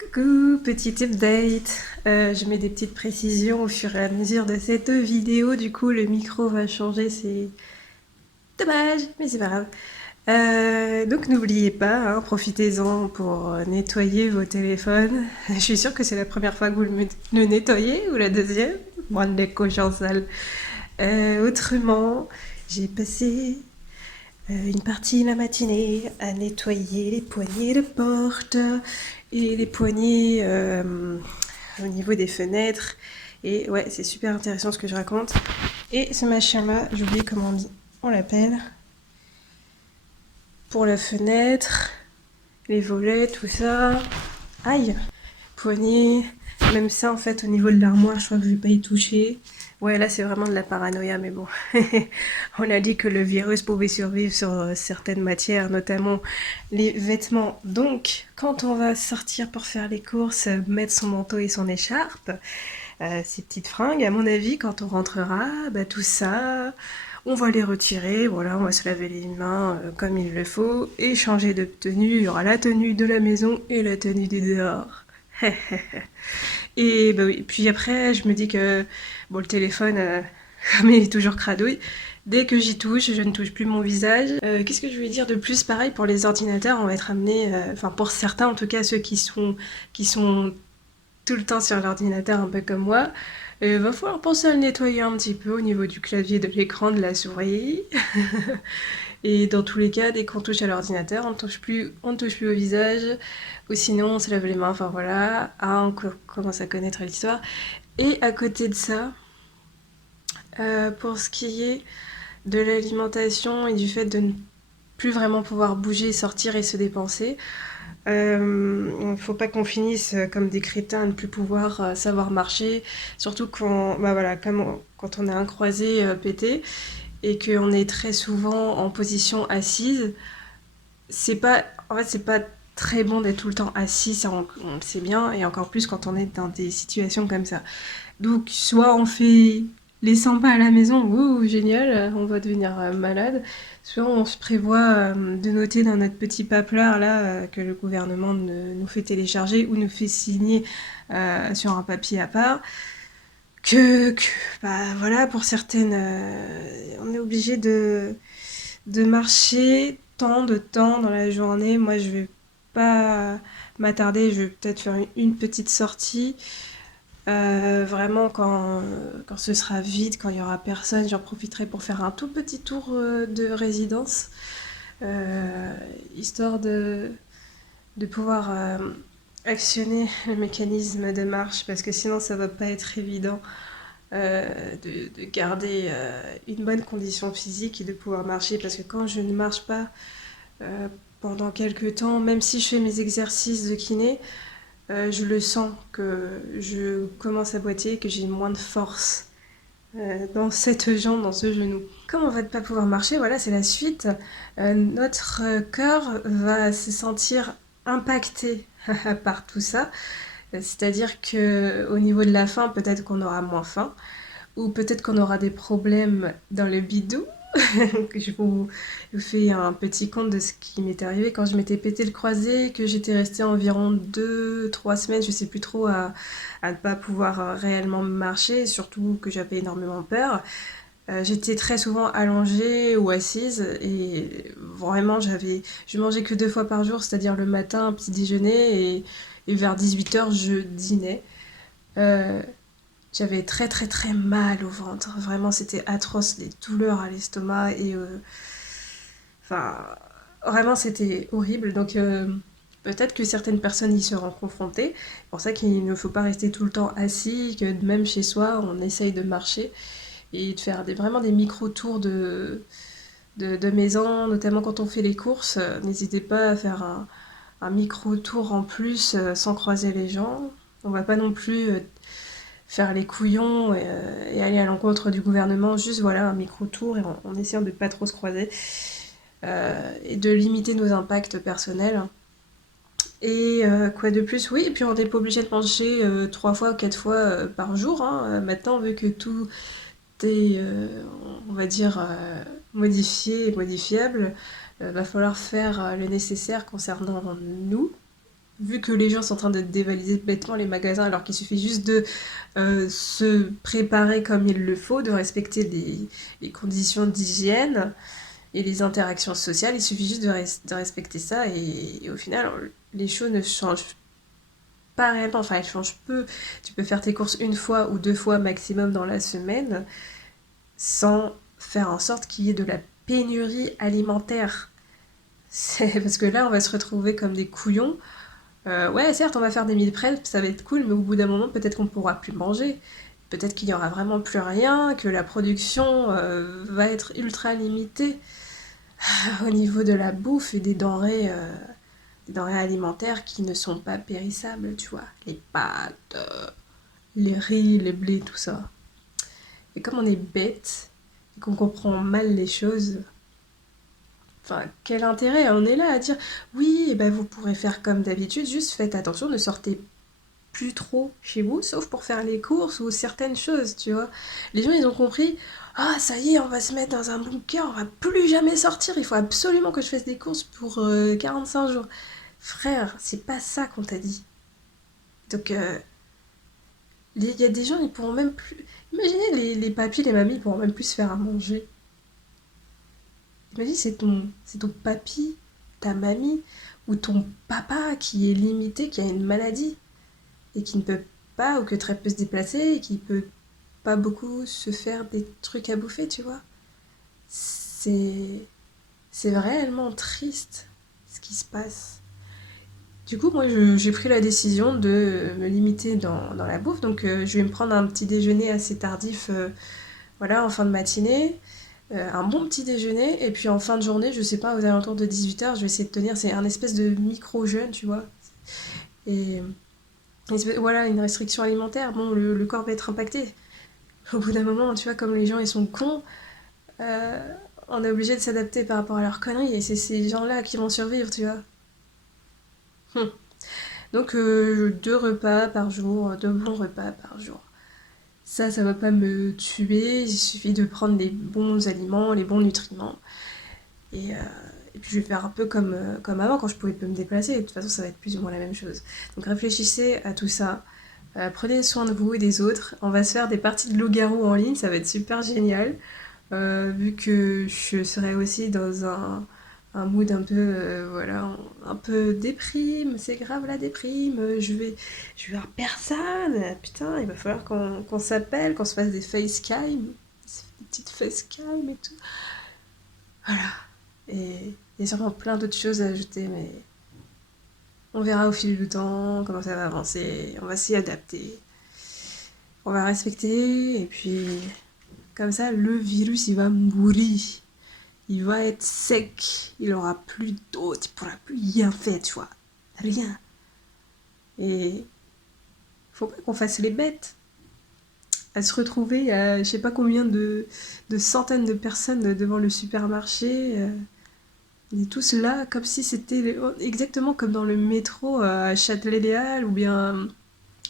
Coucou, petit update. Je mets des petites précisions au fur et à mesure de cette vidéo. Du coup, le micro va changer, c'est dommage, mais c'est pas grave. Donc n'oubliez pas, hein, profitez-en pour nettoyer vos téléphones. Je suis sûre que c'est la première fois que vous le nettoyez ou la deuxième. Moi, les cochons sales. Autrement, j'ai passé une partie de la matinée à nettoyer les poignées de porte et les poignées au niveau des fenêtres. Et ouais, c'est super intéressant ce que je raconte. Et ce machin-là, j'ai oublié comment on l'appelle. Pour la fenêtre, les volets, tout ça. Aïe, poignée. Même ça, en fait, au niveau de l'armoire, je crois que je vais pas y toucher. Ouais, là, c'est vraiment de la paranoïa, mais bon. On a dit que le virus pouvait survivre sur certaines matières, notamment les vêtements. Donc, quand on va sortir pour faire les courses, mettre son manteau et son écharpe, ces petites fringues, à mon avis, quand on rentrera, bah, tout ça, on va les retirer, voilà, on va se laver les mains comme il le faut et changer de tenue. Il y aura la tenue de la maison et la tenue du dehors. Et bah oui, puis après, je me dis que bon, le téléphone, comme il est toujours cradouille, dès que j'y touche, je ne touche plus mon visage. Qu'est-ce que je voulais dire de plus? Pareil pour les ordinateurs, on va être amené, enfin pour certains en tout cas, ceux qui sont tout le temps sur l'ordinateur, un peu comme moi, va falloir penser à le nettoyer un petit peu au niveau du clavier, de l'écran, de la souris. Et dans tous les cas, dès qu'on touche à l'ordinateur, on ne touche plus au visage, ou sinon on se lave les mains, enfin voilà, ah, on commence à connaître l'histoire. Et à côté de ça, pour ce qui est de l'alimentation et du fait de ne plus vraiment pouvoir bouger, sortir et se dépenser, il ne faut pas qu'on finisse comme des crétins à ne plus pouvoir savoir marcher, surtout quand, bah voilà, quand on a un croisé pété et qu'on est très souvent en position assise. C'est pas très bon d'être tout le temps assis, ça on le sait bien, et encore plus quand on est dans des situations comme ça. Donc, soit on fait les 100 pas à la maison, ouh, génial, on va devenir malade. Soit on se prévoit de noter dans notre petit paplard là que le gouvernement nous fait télécharger ou nous fait signer sur un papier à part. Que bah voilà, pour certaines, on est obligé de marcher tant de temps dans la journée. Moi, je vais pas m'attarder, je vais peut-être faire une petite sortie. Vraiment, quand ce sera vide, quand il y aura personne, j'en profiterai pour faire un tout petit tour de résidence, euh, histoire de pouvoir actionner le mécanisme de marche, parce que sinon ça va pas être évident de garder une bonne condition physique et de pouvoir marcher, parce que quand je ne marche pas euh, pendant quelques temps, même si je fais mes exercices de kiné, je le sens que je commence à boiter, que j'ai moins de force dans cette jambe, dans ce genou. Comme on va pas pouvoir marcher, voilà, c'est la suite. Notre cœur va se sentir impacté par tout ça. C'est-à-dire que au niveau de la faim, peut-être qu'on aura moins faim, ou peut-être qu'on aura des problèmes dans le bidou. Je vous fais un petit compte de ce qui m'est arrivé quand je m'étais pété le croisé, que j'étais restée environ 2, 3 semaines, je sais plus trop, à ne pas pouvoir réellement marcher, surtout que j'avais énormément peur. J'étais très souvent allongée ou assise et vraiment je mangeais que 2 fois par jour, c'est-à-dire le matin, petit déjeuner et vers 18 h je dînais. Euh, J'avais très très très mal au ventre. Vraiment, c'était atroce, des douleurs à l'estomac et enfin, vraiment, c'était horrible. Donc, peut-être que certaines personnes y seront confrontées. C'est pour ça qu'il ne faut pas rester tout le temps assis, que même chez soi, on essaye de marcher et de faire vraiment des micro-tours de maison, notamment quand on fait les courses. N'hésitez pas à faire un micro-tour en plus sans croiser les gens. On va pas non plus faire les couillons et aller à l'encontre du gouvernement, juste voilà un micro-tour et en essayant de ne pas trop se croiser et de limiter nos impacts personnels. Et quoi de plus? Oui, et puis on n'est pas obligé de manger 3 fois ou 4 fois par jour, hein. Maintenant, vu que tout est, on va dire, modifié et modifiable, va falloir faire le nécessaire concernant nous, vu que les gens sont en train de dévaliser bêtement les magasins alors qu'il suffit juste de se préparer comme il le faut, de respecter les conditions d'hygiène et les interactions sociales, il suffit juste de respecter ça et au final les choses ne changent pas réellement, enfin elles changent peu. Tu peux faire tes courses une fois ou deux fois maximum dans la semaine sans faire en sorte qu'il y ait de la pénurie alimentaire. C'est parce que là on va se retrouver comme des couillons. Ouais, certes, on va faire des meal prep, ça va être cool, mais au bout d'un moment, peut-être qu'on pourra plus manger. Peut-être qu'il y aura vraiment plus rien, que la production va être ultra limitée au niveau de la bouffe et des denrées alimentaires qui ne sont pas périssables, tu vois. Les pâtes, les riz, les blés, tout ça. Et comme on est bête, et qu'on comprend mal les choses, enfin, quel intérêt? On est là à dire, oui, eh ben, vous pourrez faire comme d'habitude, juste faites attention, ne sortez plus trop chez vous, sauf pour faire les courses ou certaines choses, tu vois. Les gens, ils ont compris, ah, ça y est, on va se mettre dans un bunker, on va plus jamais sortir, il faut absolument que je fasse des courses pour 45 jours. Frère, c'est pas ça qu'on t'a dit. Donc, il y a des gens, ils pourront même plus... Imaginez les papis, les mamies, ils pourront même plus se faire à manger. Imagine, c'est ton papy, ta mamie, ou ton papa qui est limité, qui a une maladie, et qui ne peut pas, ou que très peu se déplacer, et qui peut pas beaucoup se faire des trucs à bouffer, tu vois. C'est... C'est réellement triste ce qui se passe. Du coup, moi, j'ai pris la décision de me limiter dans la bouffe. Donc, je vais me prendre un petit déjeuner assez tardif, voilà, en fin de matinée. Un bon petit déjeuner. Et puis, en fin de journée, je sais pas, aux alentours de 18 h, je vais essayer de tenir. C'est un espèce de micro-jeûne, tu vois. Et voilà, une restriction alimentaire. Bon, le corps va être impacté. Au bout d'un moment, tu vois, comme les gens, ils sont cons, euh, on est obligé de s'adapter par rapport à leurs conneries. Et c'est ces gens-là qui vont survivre, tu vois. Hum. Donc, 2 repas par jour, 2 bons repas par jour. Ça va pas me tuer, il suffit de prendre les bons aliments, les bons nutriments. Et, euh, et puis je vais faire un peu comme avant, quand je pouvais pas me déplacer. De toute façon, ça va être plus ou moins la même chose. Donc réfléchissez à tout ça. Prenez soin de vous et des autres. On va se faire des parties de loup-garou en ligne, ça va être super génial. Vu que je serai aussi dans un mood un peu, voilà, un peu déprime, c'est grave la déprime, je vais voir personne, putain, il va falloir qu'on s'appelle, qu'on se fasse des facecam, des petites facecam et tout. Voilà. Et il y a sûrement plein d'autres choses à ajouter, mais on verra au fil du temps comment ça va avancer, on va s'y adapter, on va respecter, et puis comme ça, le virus, il va mourir. Il va être sec, il aura plus d'eau, il pourra plus rien faire, tu vois. Rien. Et faut pas qu'on fasse les bêtes à se retrouver à je sais pas combien de centaines de personnes devant le supermarché. On est tous là comme si c'était exactement comme dans le métro à Châtelet-Léal ou bien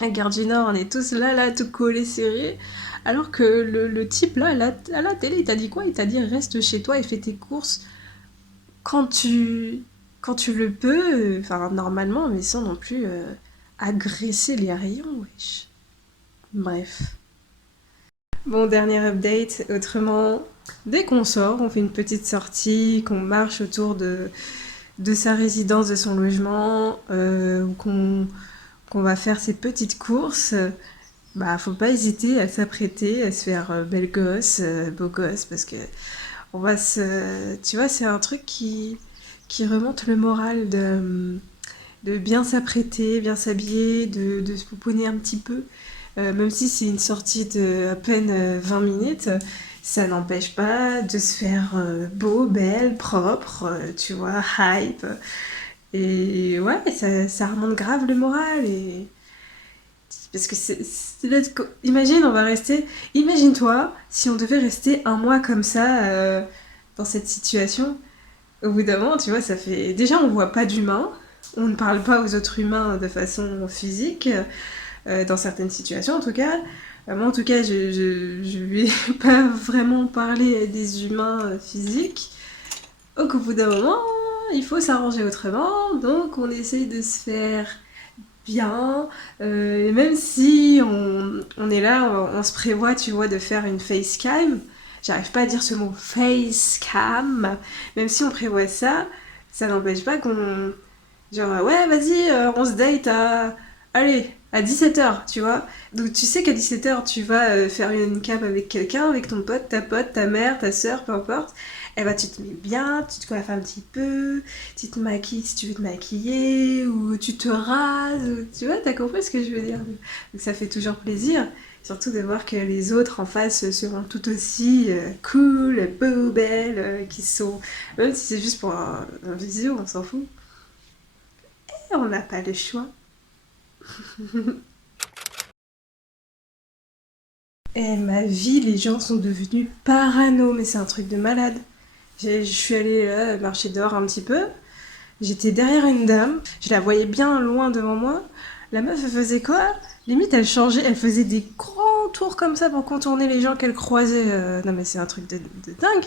à Gare du Nord. On est tous là, tout collés serrés. Alors que le type là, à la télé, il t'a dit quoi? Il t'a dit reste chez toi et fais tes courses quand tu, quand tu le peux, enfin normalement, mais sans non plus agresser les rayons, wesh. Bref. Bon, dernier update, autrement, dès qu'on sort, on fait une petite sortie, qu'on marche autour de sa résidence, de son logement, ou qu'on va faire ses petites courses, bah faut pas hésiter à s'apprêter, à se faire belle gosse, beau gosse, parce que on va se... Tu vois, c'est un truc qui remonte le moral de bien s'apprêter, bien s'habiller, de se pouponner un petit peu. Même si c'est une sortie de à peine 20 minutes, ça n'empêche pas de se faire beau, belle, propre, tu vois, hype. Et ouais, ça remonte grave le moral. Et... Parce que imagine, on va rester... Imagine-toi si on devait rester un mois comme ça, dans cette situation. Au bout d'un moment, tu vois, ça fait... Déjà, on voit pas d'humains, on ne parle pas aux autres humains de façon physique, dans certaines situations en tout cas. Moi, en tout cas, je vais pas vraiment parler à des humains physiques. Donc, au bout d'un moment, il faut s'arranger autrement, donc on essaye de se faire bien, et même si on est là, on se prévoit, tu vois, de faire une facecam. J'arrive pas à dire ce mot facecam. Même si on prévoit ça, ça n'empêche pas qu'on... Genre, ouais, vas-y, on se date à... Allez, à 17h, tu vois. Donc tu sais qu'à 17h, tu vas faire une cam avec quelqu'un, avec ton pote, ta mère, ta soeur, peu importe. Et bah tu te mets bien, tu te coiffes un petit peu, tu te maquilles si tu veux te maquiller, ou tu te rases, tu vois, t'as compris ce que je veux dire. Donc ça fait toujours plaisir, surtout de voir que les autres en face seront tout aussi cool, beaux, belles, qui sont... Même si c'est juste pour un visio, on s'en fout. Et on n'a pas le choix. Et ma vie, les gens sont devenus parano, mais c'est un truc de malade. Je suis allée marcher dehors un petit peu. J'étais derrière une dame, je la voyais bien loin devant moi. La meuf, elle faisait quoi? Limite, elle changeait, elle faisait des grands tours comme ça pour contourner les gens qu'elle croisait. Non, mais c'est un truc de dingue.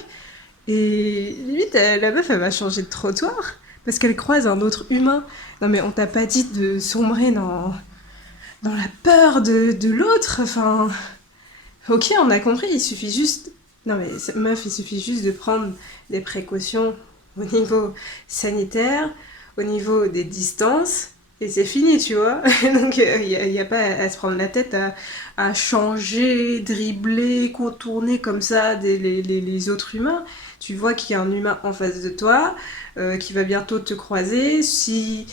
Et limite, la meuf, elle va changer de trottoir parce qu'elle croise un autre humain. Non, mais on t'a pas dit de sombrer dans la peur de l'autre. Enfin, ok, on a compris, il suffit juste... Non mais meuf, il suffit juste de prendre des précautions au niveau sanitaire, au niveau des distances, et c'est fini, tu vois. Donc y a pas à se prendre la tête à changer, dribbler, contourner comme ça les autres humains. Tu vois qu'il y a un humain en face de toi, qui va bientôt te croiser. Si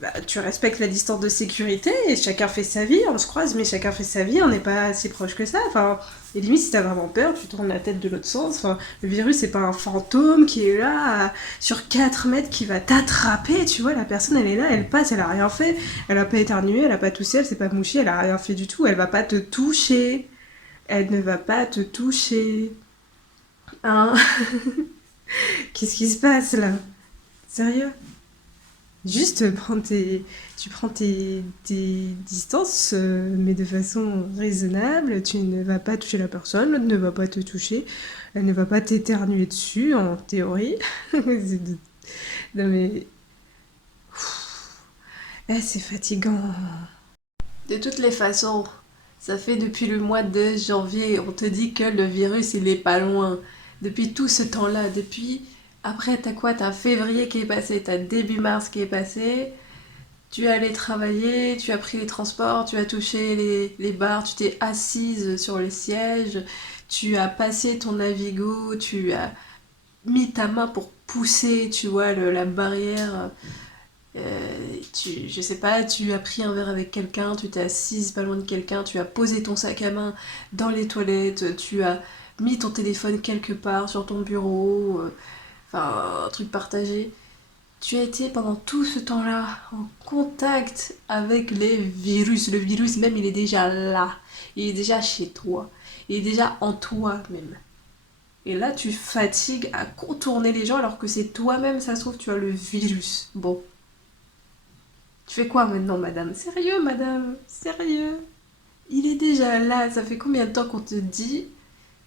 bah, tu respectes la distance de sécurité et chacun fait sa vie, on se croise, mais chacun fait sa vie, on n'est pas si proche que ça. Enfin, et limite, si t'as vraiment peur, tu tournes la tête de l'autre sens. Enfin, le virus, c'est pas un fantôme qui est là sur 4 mètres qui va t'attraper. Tu vois, la personne, elle est là, elle passe, elle a rien fait. Elle a pas éternué, elle a pas toussé, elle s'est pas mouchée, elle a rien fait du tout. Elle va pas te toucher. Elle ne va pas te toucher. Hein? Qu'est-ce qui se passe là? Sérieux? Juste tu prends tes distances, mais de façon raisonnable. Tu ne vas pas toucher la personne, l'autre ne va pas te toucher, elle ne va pas t'éternuer dessus, en théorie. Non mais, c'est fatigant. De toutes les façons, ça fait depuis le mois de janvier, on te dit que le virus il est pas loin. Depuis tout ce temps-là, depuis... Après, t'as quoi? T'as février qui est passé, t'as début mars qui est passé. Tu es allé travailler, tu as pris les transports, tu as touché les bars, tu t'es assise sur les sièges, tu as passé ton Navigo, tu as mis ta main pour pousser, tu vois, la barrière. Je sais pas, tu as pris un verre avec quelqu'un, tu t'es assise pas loin de quelqu'un, tu as posé ton sac à main dans les toilettes, tu as mis ton téléphone quelque part sur ton bureau, enfin un truc partagé. Tu as été pendant tout ce temps-là en contact avec les virus. Le virus même, il est déjà là. Il est déjà chez toi. Il est déjà en toi même. Et là, tu fatigues à contourner les gens alors que c'est toi-même, ça se trouve, tu as le virus. Bon, tu fais quoi maintenant, madame? Sérieux, madame? Sérieux? Il est déjà là. Ça fait combien de temps qu'on te dit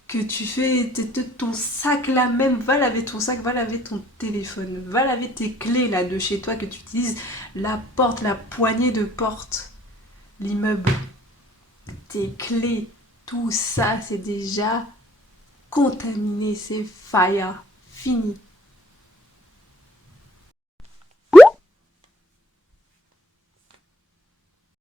que tu fais ton sac là même, va laver ton sac, va laver ton téléphone, va laver tes clés là de chez toi que tu utilises, la porte, la poignée de porte, l'immeuble, tes clés, tout ça c'est déjà contaminé, c'est fire, fini.